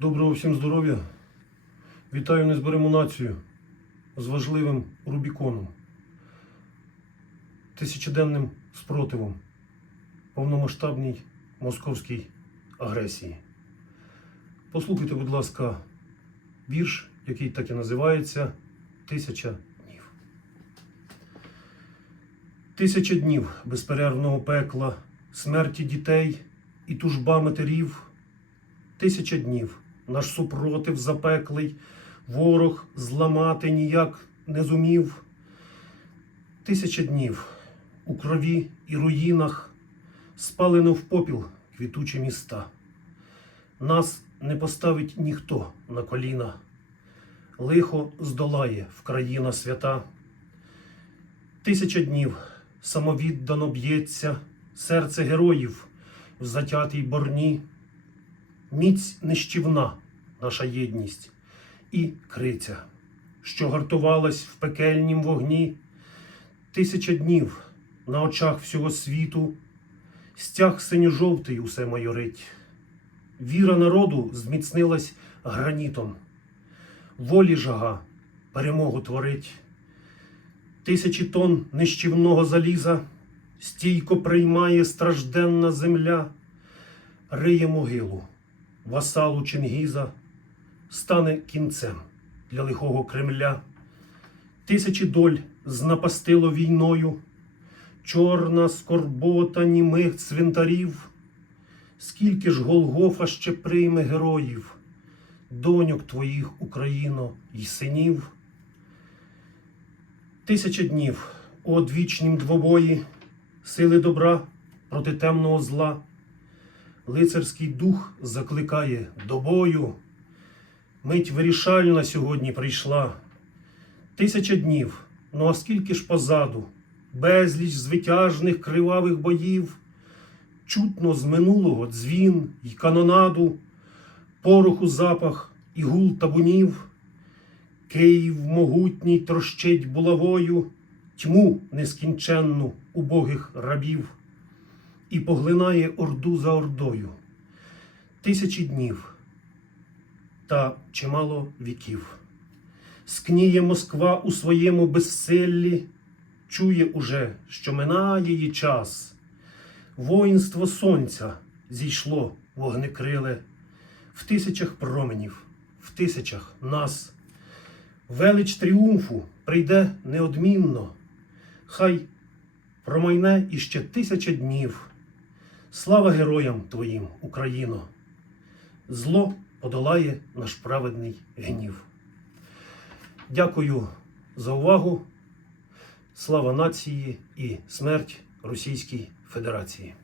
Доброго всім здоров'я. Вітаю незберему націю з важливим Рубіконом, тисячоденним спротивом повномасштабній московській агресії. Послухайте, будь ласка, вірш, який так і називається Тисяча днів. Тисяча днів безперервного пекла, смерті дітей і тужба матерів. Тисяча днів наш супротив запеклий, ворог зламати ніяк не зумів. Тисяча днів у крові і руїнах спалено в попіл квітучі міста. Нас не поставить ніхто на коліна, лихо здолає в країна свята. Тисяча днів самовіддано б'ється серце героїв в затятій борні. Міць нищівна наша єдність і криця, що гартувалась в пекельнім вогні. Тисяча днів на очах всього світу, стяг синьо-жовтий усе майорить. Віра народу зміцнилась гранітом, волі жага перемогу творить. Тисячі тонн нищівного заліза стійко приймає стражденна земля, риє могилу, васалу Чингіза, стане кінцем для лихого Кремля. Тисячі доль знапастило війною, чорна скорбота німих цвинтарів. Скільки ж Голгофа ще прийме героїв, доньок твоїх, Україно, й синів. Тисяча днів у одвічнім двобої, сили добра проти темного зла. Лицарський дух закликає до бою. Мить вирішальна сьогодні прийшла. Тисяча днів, ну а скільки ж позаду, безліч звитяжних кривавих боїв, чутно з минулого дзвін й канонаду, пороху запах і гул табунів. Київ могутній трощить булавою тьму нескінченну убогих рабів і поглинає орду за ордою. Тисячі днів та чимало віків. Скніє Москва у своєму безсиллі, чує уже, що минає її час. Воїнство сонця зійшло вогнекриле в тисячах променів, в тисячах нас. Велич тріумфу прийде неодмінно, хай промайне іще тисяча днів. Слава героям твоїм, Україно! Зло подолає наш праведний гнів. Дякую за увагу. Слава нації і смерть Російській Федерації.